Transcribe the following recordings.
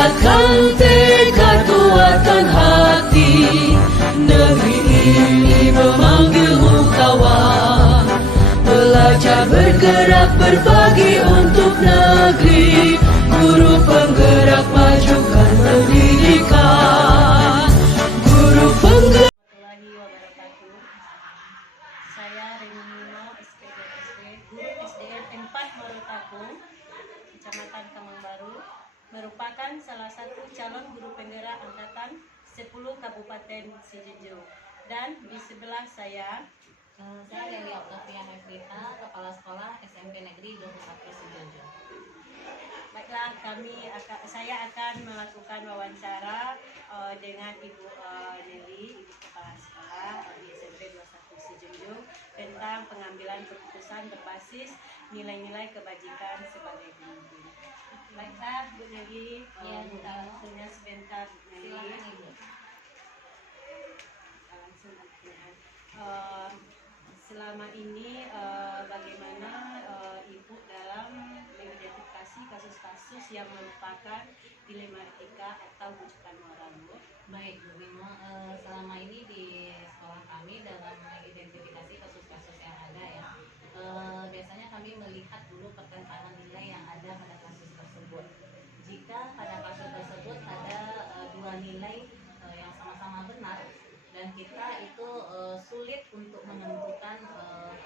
Kuatkan tekad, kuatkan hati. Negeri ini memanggilmu kawan. Belajar bergerak berbagi untuk negeri. Guru penggerak majukan pendidikan. Guru penggerak. Warahmatullahi wabarakatuh. Saya Renino SPDSD, Guru SDN 4 Marotakung, Kecamatan Kamangbaru, merupakan salah satu calon guru penggerak angkatan 10 Kabupaten Sidoarjo. Dan di sebelah saya Dewi Oktavia Hefrita, Kepala Sekolah SMP Negeri 21 Sidoarjo. baiklah, saya akan melakukan wawancara dengan Ibu Nelly, Ibu Kepala Sekolah di SMP 21 Sidoarjo, tentang pengambilan keputusan berbasis nilai-nilai kebajikan sebagai pemimpin. Baiklah, Bu Nelly, minta waktunya sebentar, Bu Nelly. Silakan, Ibu. Langsung pertanyaan. Selama ini bagaimana Ibu dalam mengidentifikasi kasus-kasus yang merupakan dilema etika atau bujukan moral, Bu? Baik, Bu Mimo, selama ini di sekolah kami dalam mengidentifikasi kasus-kasus yang ada ya, biasanya kami melihat dulu pertentangan nilai yang ada pada kasus tersebut. Jika pada kasus tersebut ada dua nilai yang sama-sama benar dan kita itu sulit untuk menentukan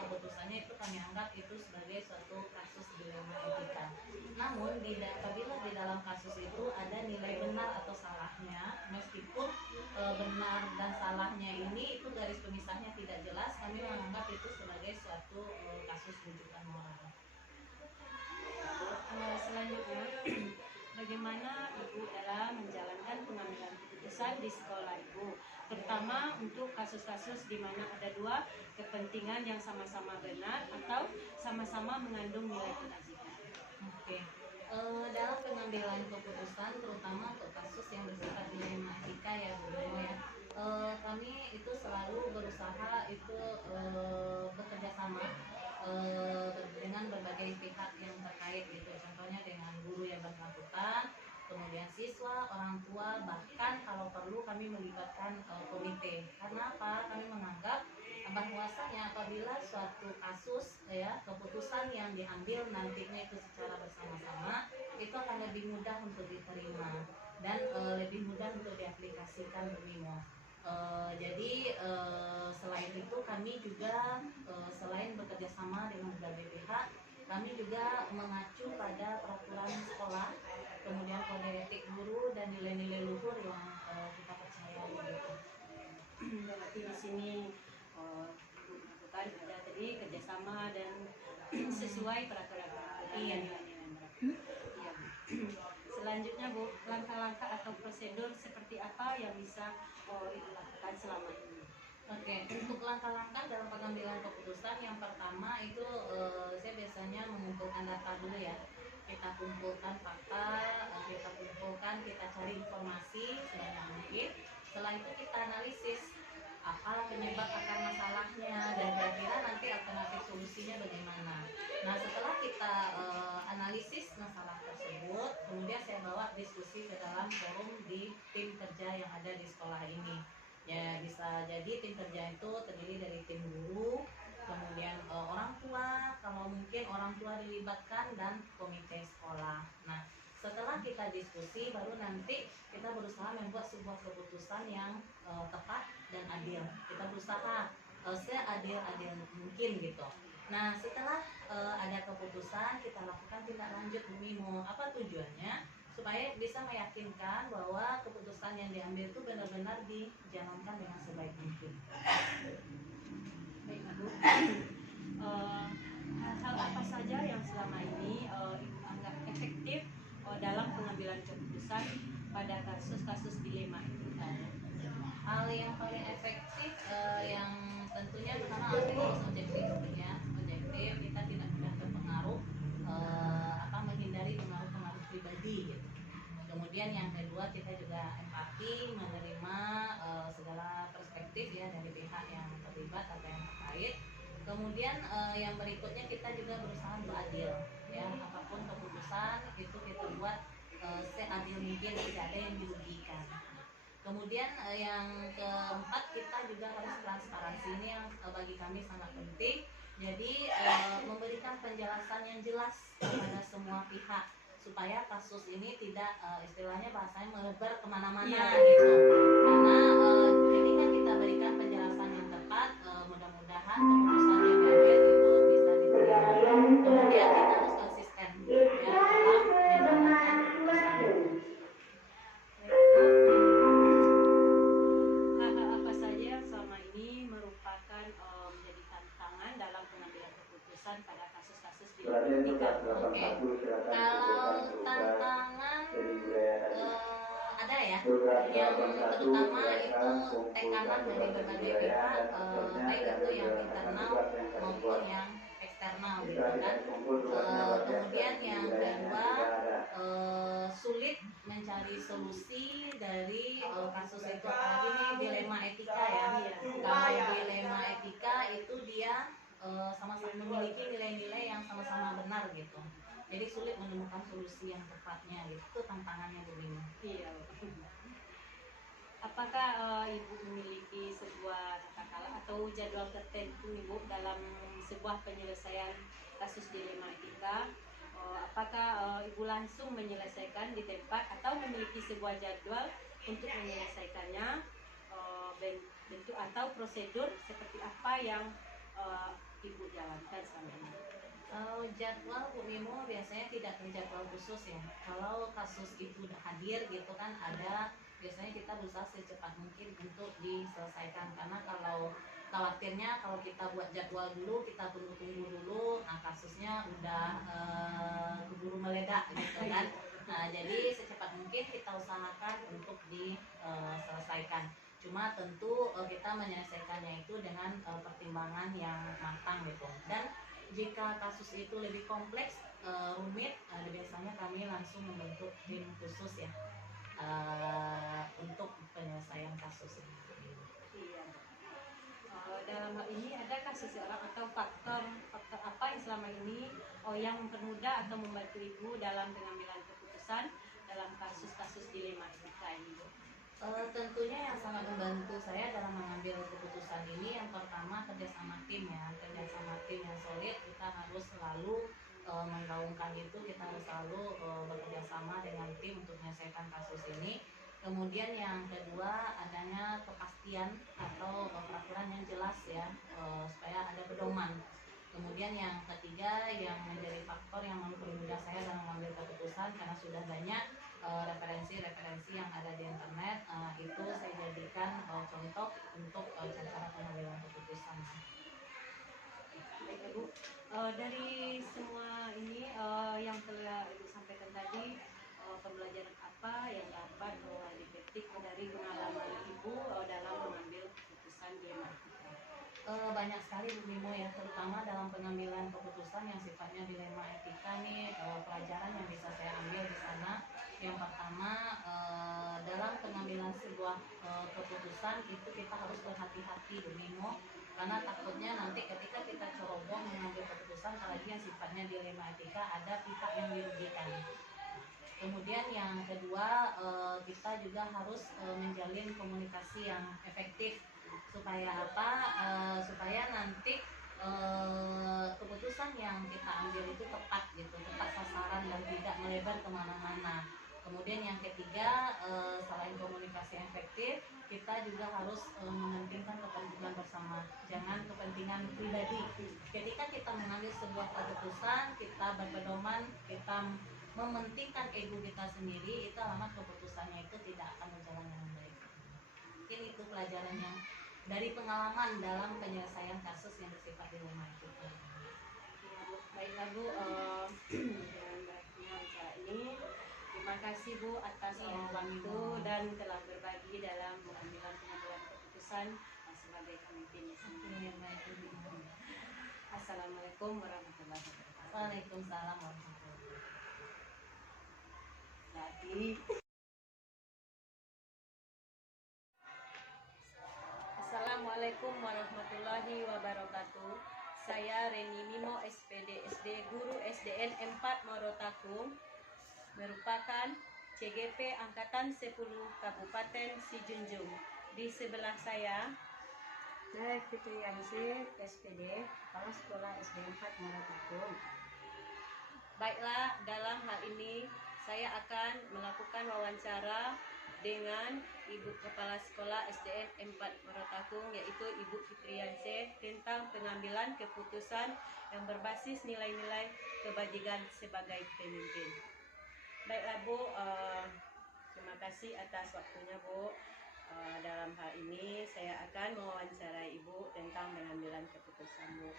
keputusannya, itu kami anggap itu sebagai suatu kasus dilema etika. Namun apabila di dalam kasus itu ada nilai benar atau salahnya, meskipun benar dan salahnya ini itu garis pemisahnya tidak jelas, kami menganggap itu sebagai suatu kasus rujukan moral. Selanjutnya, bagaimana Ibu dalam menjalankan pengambilan keputusan di sekolah Ibu, terutama untuk kasus-kasus di mana ada dua kepentingan yang sama-sama benar atau sama-sama mengandung nilai kebajikan? Oke. Dalam pengambilan keputusan, terutama untuk kasus yang bersifat dilema etika ya Bu Mimo ya, kami itu selalu berusaha itu bekerja sama dengan berbagai pihak yang terkait gitu. Contohnya dengan guru yang bersangkutan, kemudian siswa, orang tua, bahkan kalau perlu kami melibatkan komite. Karena apa? Kami menganggap bahwasanya apabila suatu kasus ya, keputusan yang diambil nantinya itu secara bersama-sama, itu akan lebih mudah untuk diterima dan lebih mudah untuk diaplikasikan, Bu Mimo. Jadi selain itu kami juga selain bekerja sama dengan berbagai pihak, kami juga mengacu pada peraturan sekolah, kemudian kode etik guru dan nilai-nilai luhur yang kita percaya gitu. Berarti di sini Ibu melakukan ada tadi kerjasama dan sesuai peraturan-peraturan dan nilai-nilai mereka. Iya, Bu. Selanjutnya, Bu, langkah-langkah atau prosedur seperti apa yang bisa Ibu lakukan selama ini? Oke, untuk langkah-langkah dalam pengambilan keputusan, yang pertama itu saya biasanya mengumpulkan data dulu ya. Kita kumpulkan fakta, kita cari informasi sebanyak mungkin. Setelah itu kita analisis apa penyebab akar masalahnya dan kira-kira nanti alternatif solusinya bagaimana. Nah, setelah kita analisis masalah tersebut, kemudian saya bawa diskusi ke dalam forum di tim kerja yang ada di sekolah ini. Ya, bisa jadi tim kerja itu terdiri dari tim guru, kemudian orang tua, kalau mungkin orang tua dilibatkan, dan komite sekolah. Nah, setelah kita diskusi, baru nanti kita berusaha membuat sebuah keputusan yang tepat dan adil. Kita berusaha seadil-adil mungkin gitu. Nah, setelah ada keputusan, kita lakukan tindak lanjut, Bu Mimo. Apa tujuannya? Supaya bisa meyakinkan bahwa keputusan yang diambil itu benar-benar dijalankan dengan sebaik mungkin. Baik, Bu. Hal-hal apa saja yang selama ini Ibu anggap efektif dalam pengambilan keputusan pada kasus-kasus dilema itu? Hal yang paling efektif yang tentunya pertama harus objektif ya. Objektif, kita tidak mudah terpengaruh, menghindari pengaruh-pengaruh pribadi gitu. Kemudian yang kedua, kita juga empati, menerima segala perspektif ya dari pihak yang terlibat atau yang terkait. Kemudian yang berikutnya, kita juga berusaha untuk adil ya. Apapun keputusan itu kita buat seadil mungkin diambil, tidak ada yang dirugikan. Kemudian yang keempat, kita juga harus transparansi. Ini yang bagi kami sangat penting. Jadi memberikan penjelasan yang jelas kepada semua pihak supaya kasus ini tidak istilahnya bahasanya melebar kemana-mana gitu. Karena ketika kita berikan penjelasan yang tepat, mudah-mudahan keputusan yang diambil itu bisa diterima. Kemudian kita harus konsisten ya dalam menjalankan keputusan. Hal-hal apa saja yang selama ini merupakan menjadi tantangan dalam pengambilan keputusan pada kasus-kasus di Politika? Oke, kalau tantangan ada ya, yang terutama itu tekanan dari berbagai pihak, baik itu yang internal maupun yang eksternal gitu kan. Kemudian yang kedua, sulit mencari solusi dari kasus itu, apalagi ini dilema etika ya. Kalau dilema etika itu dia sama-sama memiliki nilai-nilai yang sama-sama benar gitu. Jadi sulit menemukan solusi yang tepatnya gitu. Itu tantangannya begini. Iya. Apakah Ibu memiliki sebuah katakanlah atau jadwal tertentu Ibu dalam sebuah penyelesaian kasus dilema etika? Apakah Ibu langsung menyelesaikan di tempat atau memiliki sebuah jadwal untuk menyelesaikannya? Bentuk atau prosedur seperti apa yang Ibu jalankan selama ini? Kalau jadwal Bu Mimo biasanya tidak terjadwal khusus ya. Kalau kasus itu udah hadir gitu kan, ada biasanya kita berusaha secepat mungkin untuk diselesaikan. Karena kalau khawatirnya kalau kita buat jadwal dulu, kita tunggu-tunggu dulu, nah kasusnya udah keburu meledak gitu kan. Nah jadi secepat mungkin kita usahakan untuk diselesaikan. Cuma tentu kita menyelesaikannya itu dengan pertimbangan yang matang gitu. Dan jika kasus itu lebih kompleks, rumit, biasanya kami langsung membentuk tim khusus ya untuk penyelesaian kasus ini. Iya. Dalam hal ini adakah seseorang atau faktor apa yang selama ini yang mempermudah atau membantu Ibu dalam pengambilan keputusan dalam kasus-kasus dilema etika ini, Bu? Tentunya yang sangat membantu saya dalam mengambil keputusan ini yang pertama kerjasama tim ya, kerjasama tim yang solid. Kita harus selalu menggaungkan itu, kita harus selalu bekerja sama dengan tim untuk menyelesaikan kasus ini. Kemudian yang kedua adanya kepastian atau peraturan yang jelas ya, supaya ada pedoman. Kemudian yang ketiga yang menjadi faktor yang mempermudah saya dalam mengambil keputusan, karena sudah banyak referensi-referensi yang ada di internet, itu saya jadikan contoh untuk cara pengambilan keputusan. Baik Ibu, dari semua ini yang telah Ibu sampaikan tadi, pembelajaran apa yang dapat dipetik dari pengalaman Ibu dalam mengambil keputusan dilema etika? Banyak sekali Bu Mimo ya, terutama dalam pengambilan keputusan yang sifatnya dilema etika nih, pelajaran yang bisa saya ambil di sana. Yang pertama, dalam pengambilan sebuah keputusan itu kita harus berhati-hati Bu Mimo, karena takutnya nanti ketika kita ceroboh mengambil keputusan, apalagi yang sifatnya dilema etika, ada pihak yang dirugikan. Kemudian yang kedua, kita juga harus menjalin komunikasi yang efektif. Supaya apa? Supaya nanti keputusan yang kita ambil itu tepat gitu, tepat sasaran dan tidak melebar kemana-mana. Kemudian yang ketiga, selain komunikasi yang efektif, kita juga harus mementingkan kepentingan bersama, jangan kepentingan pribadi. Ketika kita mengambil sebuah keputusan, kita berpedoman, kita mementingkan ego kita sendiri, itu alamat keputusannya itu tidak akan berjalan dengan baik. Mungkin itu pelajaran yang dari pengalaman dalam penyelesaian kasus yang bersifat dilema etika. Baiklah Bu, dengan berakhirnya acara ini, terima kasih Bu atas waktu dan telah berbagi dalam pengambilan keputusan sebagai pemimpin di sini. Assalamualaikum warahmatullahi wabarakatuh. Waalaikumsalam warahmatullahi wabarakatuh. Assalamualaikum warahmatullahi wabarakatuh. Saya Reni Mimo, SPD SD Guru SDN 4 Morotakum, merupakan CGP Angkatan 10 Kabupaten Sijunjung. Di sebelah saya, Saya Fitri Yansih, SPD, Kepala Sekolah SD 4 Muara Tatung. baiklah, dalam hal ini saya akan melakukan wawancara dengan Ibu Kepala Sekolah SDN 4 Morotatung, yaitu Ibu Fitriansyah, tentang pengambilan keputusan yang berbasis nilai-nilai kebajikan sebagai pemimpin. Baiklah Bu, terima kasih atas waktunya Bu. Dalam hal ini saya akan mewawancarai Ibu tentang pengambilan keputusan Bu.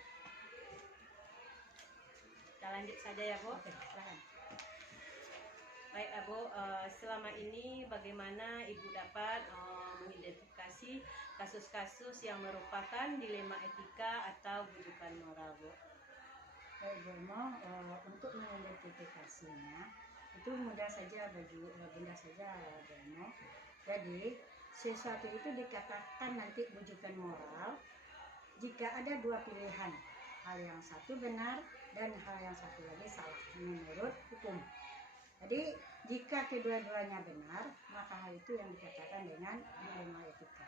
Kita lanjut saja ya Bu. Oke, silakan. Baik Bu, selama ini bagaimana Ibu dapat mengidentifikasi kasus-kasus yang merupakan dilema etika atau bujukan moral Bu? Baik Bu Emo, untuk mengidentifikasinya itu mudah saja benda saja Bu Emo. Jadi sesuatu itu dikatakan nanti bujukan moral jika ada dua pilihan, hal yang satu benar dan hal yang satu lagi salah menurut hukum. Jadi jika kedua-duanya benar, maka hal itu yang dikatakan dengan dilema etika.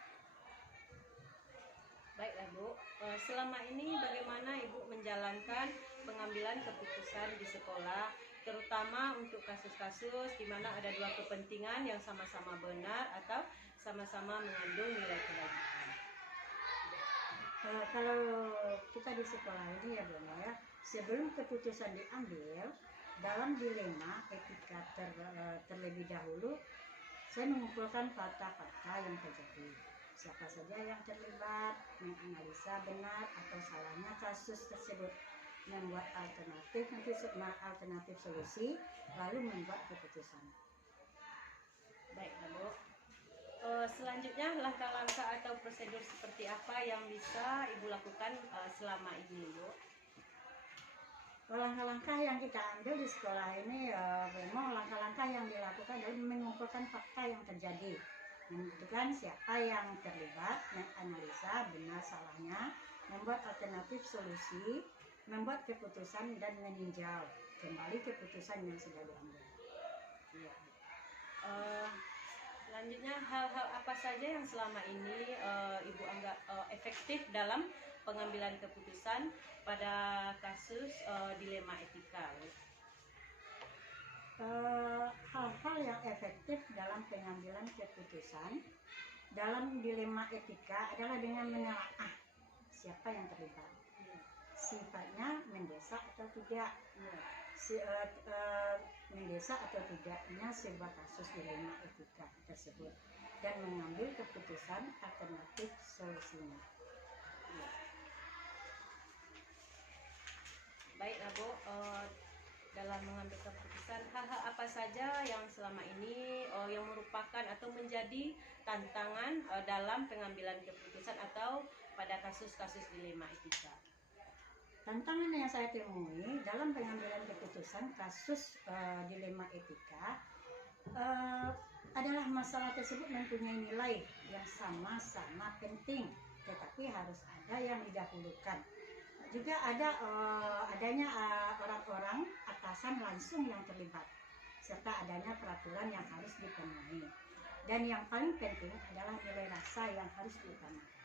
Baiklah Bu, selama ini bagaimana Ibu menjalankan pengambilan keputusan di sekolah, terutama untuk kasus-kasus di mana ada dua kepentingan yang sama-sama benar atau sama-sama mengandung nilai kebajikan? Kalau kita di sekolah ini ya Bu ya, sebelum keputusan diambil dalam dilema etika terlebih dahulu, saya mengumpulkan fakta-fakta yang terjadi. Siapa saja yang terlibat, menganalisa benar atau salahnya kasus tersebut, membuat alternatif solusi, lalu membuat keputusan. Baiklah Bu. Selanjutnya langkah-langkah atau prosedur seperti apa yang bisa Ibu lakukan selama ini Bu? Langkah-langkah yang kita ambil di sekolah ini memang langkah-langkah yang dilakukan adalah mengumpulkan fakta yang terjadi, menentukan siapa yang terlibat, menganalisa benar salahnya, membuat alternatif solusi, membuat keputusan dan meninjau kembali keputusan yang sudah diambil. Iya. Selanjutnya hal-hal apa saja yang selama ini Ibu anggap efektif dalam pengambilan keputusan pada kasus dilema etika? Hal-hal yang efektif dalam pengambilan keputusan dalam dilema etika adalah dengan menelaah siapa yang terlibat, sifatnya mendesak atau tidak, mendesak atau tidaknya sebuah kasus dilema etika tersebut, dan mengambil keputusan alternatif solusinya. Baiklah Bu, dalam mengambil keputusan hal-hal apa saja yang selama ini yang merupakan atau menjadi tantangan dalam pengambilan keputusan atau pada kasus-kasus dilema etika? Tantangan yang saya temui dalam pengambilan keputusan kasus dilema etika adalah masalah tersebut mempunyai nilai yang sama-sama penting, tetapi harus ada yang didahulukan. Juga ada adanya orang-orang atasan langsung yang terlibat, serta adanya peraturan yang harus dipenuhi. Dan yang paling penting adalah nilai rasa yang harus diutamakan.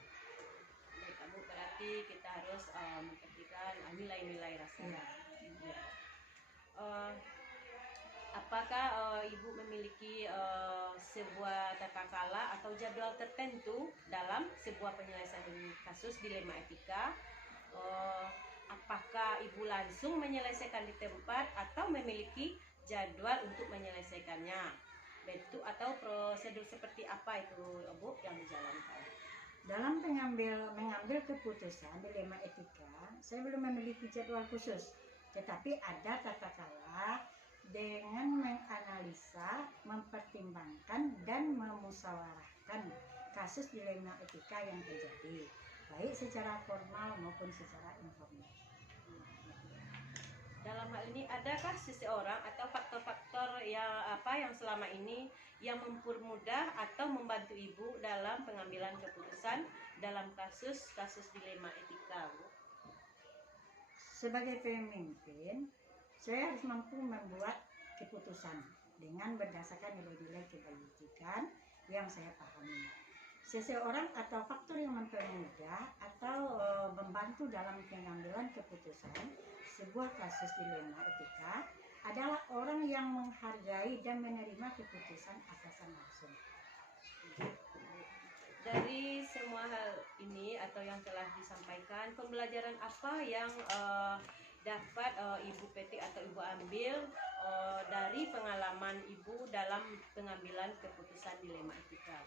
Baik Bu, berarti kita harus memperhatikan nilai-nilai rasanya. Ya. Apakah Ibu memiliki sebuah tata cara atau jadwal tertentu dalam sebuah penyelesaian kasus dilema etika? Apakah Ibu langsung menyelesaikan di tempat atau memiliki jadwal untuk menyelesaikannya? Bentuk atau prosedur seperti apa itu Bu yang dijalankan? Dalam mengambil keputusan dilema etika, saya belum memiliki jadwal khusus, tetapi ada tata cara dengan menganalisa, mempertimbangkan dan memusyawarahkan kasus dilema etika yang terjadi, baik secara formal maupun secara informal. Dalam hal ini adakah seseorang atau faktor-faktor yang selama ini yang mempermudah atau membantu Ibu dalam pengambilan keputusan dalam kasus dilema etika, Bu? Sebagai pemimpin, saya harus mampu membuat keputusan dengan berdasarkan nilai-nilai kebajikan yang saya pahami. Seseorang atau faktor yang mempermudah atau membantu dalam pengambilan keputusan sebuah kasus dilema etika adalah orang yang menghargai dan menerima keputusan atasan langsung. Dari semua hal ini atau yang telah disampaikan, pembelajaran apa yang dapat Ibu petik atau Ibu ambil dari pengalaman Ibu dalam pengambilan keputusan dilema etika?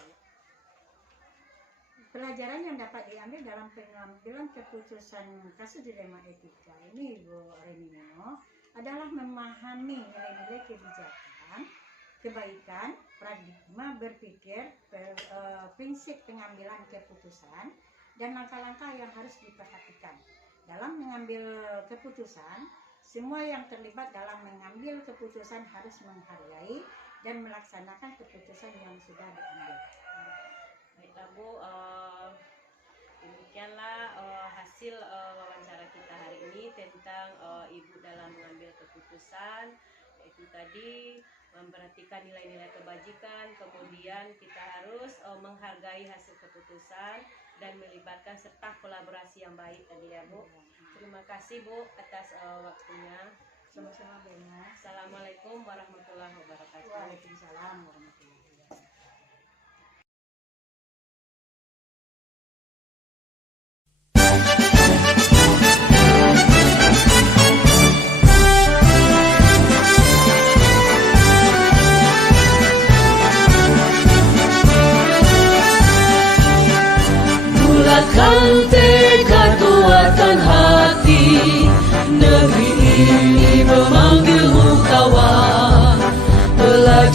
Pelajaran yang dapat diambil dalam pengambilan keputusan kasus dilema etika ini, Bu Remino, adalah memahami nilai-nilai kebijakan, kebaikan, paradigma berpikir, prinsip pengambilan keputusan, dan langkah-langkah yang harus diperhatikan. Dalam mengambil keputusan, semua yang terlibat dalam mengambil keputusan harus menghargai dan melaksanakan keputusan yang sudah diambil. Baiklah Bu, demikianlah hasil wawancara kita hari ini tentang Ibu dalam mengambil keputusan, yaitu tadi memperhatikan nilai-nilai kebajikan, kemudian kita harus menghargai hasil keputusan dan melibatkan serta kolaborasi yang baik tadi ya Bu. Terima kasih Bu atas waktunya. Sama-sama, Bu. Assalamualaikum warahmatullahi wabarakatuh. Waalaikumsalam warahmatullahi wabarakatuh. Bulatkan tekad, kuatkan hati, negeri ini memanggilmu kawan. Belajar